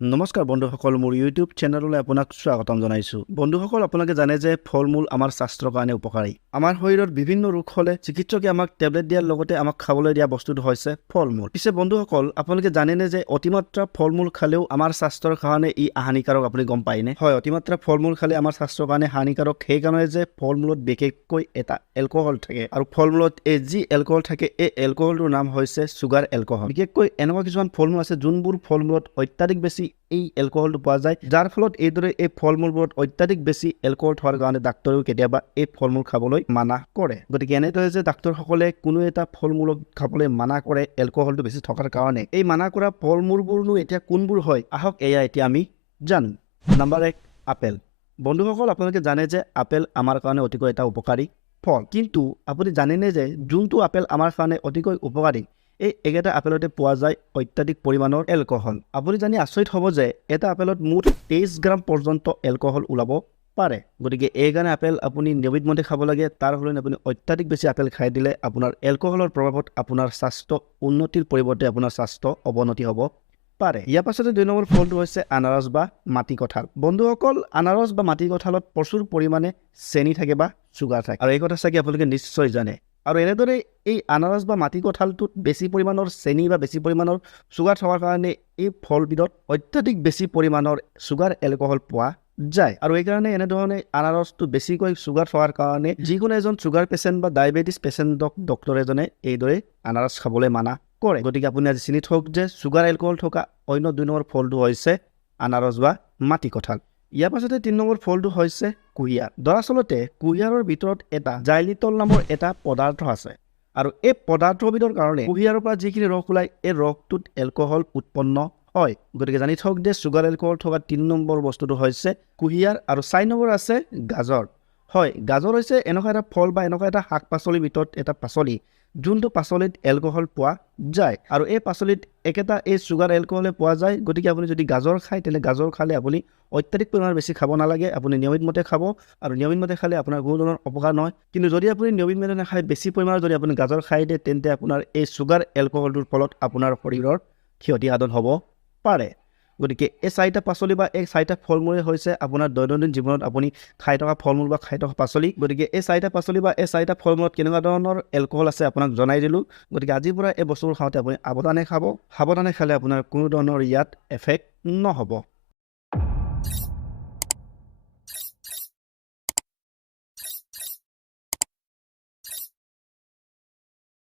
নমস্কাৰ বন্ধুসকল, মোৰ ইউটিউব চেনেললৈ আপোনাক স্বাগতম জনাইছোঁ। বন্ধুসকল, আপোনালোকে জানে যে ফল-মূল আমাৰ স্বাস্থ্যৰ কাৰণে উপকাৰী। আমাৰ শৰীৰত বিভিন্ন ৰোগ হ'লে চিকিৎসকে আমাক টেবলেট দিয়াৰ লগতে আমাক খাবলৈ দিয়া বস্তুটো হৈছে ফল-মূল। পিছে বন্ধুসকল, আপোনালোকে জানেনে যে অতিমাত্ৰা ফল-মূল খালেও আমাৰ স্বাস্থ্যৰ কাৰণে ই হানিকাৰক? আপুনি গম পায়নে? হয়, অতিমাত্ৰা ফল-মূল খালে আমাৰ স্বাস্থ্যৰ কাৰণে হানিকাৰক সেইকাৰণে যে ফল-মূলত বিশেষকৈ এটা এলকহল থাকে, আৰু ফল-মূলত এই যি এলকহল থাকে এই এলকহলটোৰ নাম হৈছে চুগাৰ এলকহল। বিশেষকৈ এনেকুৱা কিছুমান ফল-মূল আছে যোনবোৰ ফল-মূলত অত্যাধিক বেছি এই এলকহলটো পোৱা যায়, যাৰ ফলত এইদৰে এই ফল-মূলবোৰত অত্যাধিক বেছি এলকহল থোৱাৰ কাৰণে ডাক্তৰেও কেতিয়াবা এই ফল-মূল খাবলৈ মানা কৰে। গতিকে এনেদৰে যে ডাক্তৰসকলে কোনো এটা ফল-মূলক খাবলৈ মানা কৰে এলকহলটো বেছি থকাৰ কাৰণে, এই মানা কৰা ফল-মূলবোৰনো এতিয়া কোনবোৰ হয়? আহক এয়া এতিয়া আমি জানো। Number 1, apple. বন্ধুসকল, আপোনালোকে জানে যে আপেল আমাৰ কাৰণে অতিকৈ এটা উপকাৰী ফল। কিন্তু আপুনি জানেনে যে যোনটো আপেল আমাৰ কাৰণে অতিকৈ উপকাৰী, এই একেটা আপেলতে পোৱা যায় অত্যাধিক পৰিমাণৰ এলকহল। আপুনি জানি আচৰিত হ'ব যে এটা আপেলত মুঠ 23 গ্ৰাম পৰ্যন্ত এলকহল ওলাব পাৰে। গতিকে এইকাৰণে আপেল আপুনি নিয়মিতমতে খাব লাগে। তাৰ সলনি আপুনি অত্যাধিক বেছি আপেল খাই দিলে আপোনাৰ এলকহলৰ প্ৰভাৱত আপোনাৰ স্বাস্থ্য উন্নতিৰ পৰিৱৰ্তে আপোনাৰ স্বাস্থ্য অৱনতি হ'ব পাৰে। ইয়াৰ পাছতে 2 নম্বৰ ফলটো হৈছে আনাৰস বা মাটি কঁঠাল। বন্ধুসকল, আনাৰস বা মাটি কঁঠালত প্ৰচুৰ পৰিমাণে চেনি থাকে বা চুগাৰ থাকে, আৰু এই কথা চাগে আপোনালোকে নিশ্চয় জানে। আৰু এনেদৰে এই আনাৰস বা মাটি কঁঠালটোত বেছি পৰিমাণৰ চেনি বা বেছি পৰিমাণৰ চুগাৰ থকাৰ কাৰণে এই ফলবিধত অত্যাধিক বেছি পৰিমাণৰ চুগাৰ এলকহল পোৱা যায়। আৰু এইকাৰণে এনেধৰণে আনাৰসটো বেছিকৈ চুগাৰ থকাৰ কাৰণে যিকোনো এজন চুগাৰ পেচেণ্ট বা ডায়েবেটিছ পেচেণ্টক ডক্তৰ এজনে এইদৰে আনাৰস খাবলৈ মানা কৰে। গতিকে আপুনি আজি চিনি থওক যে চুগাৰ এলকহল থকা অন্য 2 নম্বৰ ফলটো হৈছে আনাৰস বা মাটি কঁঠাল। ইয়াৰ পাছতে 3 নম্বৰ ফলটো হৈছে কুঁহিয়াৰ। দৰাচলতে কুঁহিয়াৰৰ ভিতৰত এটা জাইলিটল নামৰ এটা পদাৰ্থ আছে, আৰু এই পদাৰ্থবিধৰ কাৰণে কুঁহিয়াৰৰ পৰা যিখিনি ৰস ওলায় এই ৰসটোত এলকহল উৎপন্ন হয়। গতিকে জানি থওক যে চুগাৰ এলকহল থকা 3 নম্বৰ বস্তুটো হৈছে কুঁহিয়াৰ। আৰু 4 নম্বৰ আছে গাজৰ। হয়, গাজৰ হৈছে এনেকুৱা এটা ফল বা এনেকুৱা এটা শাক পাচলিৰ ভিতৰত এটা পাচলি যোনটো পাচলিত এলকহল পোৱা যায়, আৰু এই পাচলিত একেটা এই চুগাৰ এলকহলে পোৱা যায়। গতিকে আপুনি যদি গাজৰ খায় তেন্তে গাজৰ খালে আপুনি অত্যাধিক পৰিমাণৰ বেছি খাব নালাগে। আপুনি নিয়মিতমতে খাব, আৰু নিয়মিতমতে খালে আপোনাৰ কোনো ধৰণৰ অপকাৰ নহয়। কিন্তু যদি আপুনি নিয়মিতমতে নাখায়, বেছি পৰিমাণৰ যদি আপুনি গাজৰ খাই দিয়ে, তেন্তে আপোনাৰ এই চুগাৰ এলকহলটোৰ ফলত আপোনাৰ শৰীৰৰ ক্ষতি সাধন হ'ব পাৰে। গতিকে এই 4টা পাচলি বা এই 4টা ফল-মূলেই হৈছে আপোনাৰ দৈনন্দিন জীৱনত আপুনি খাই থকা ফল-মূল বা খাই থকা পাচলি। গতিকে এই 4টা পাচলি বা এই 4টা ফল-মূলত কেনেকুৱা ধৰণৰ এলকহল আছে আপোনাক জনাই দিলোঁ। গতিকে আজিৰ পৰা এই বস্তুবোৰ খাওঁতে আপুনি সাৱধানে খাব। সাৱধানে খালে আপোনাৰ কোনো ধৰণৰ ইয়াত এফেক্ট নহ'ব।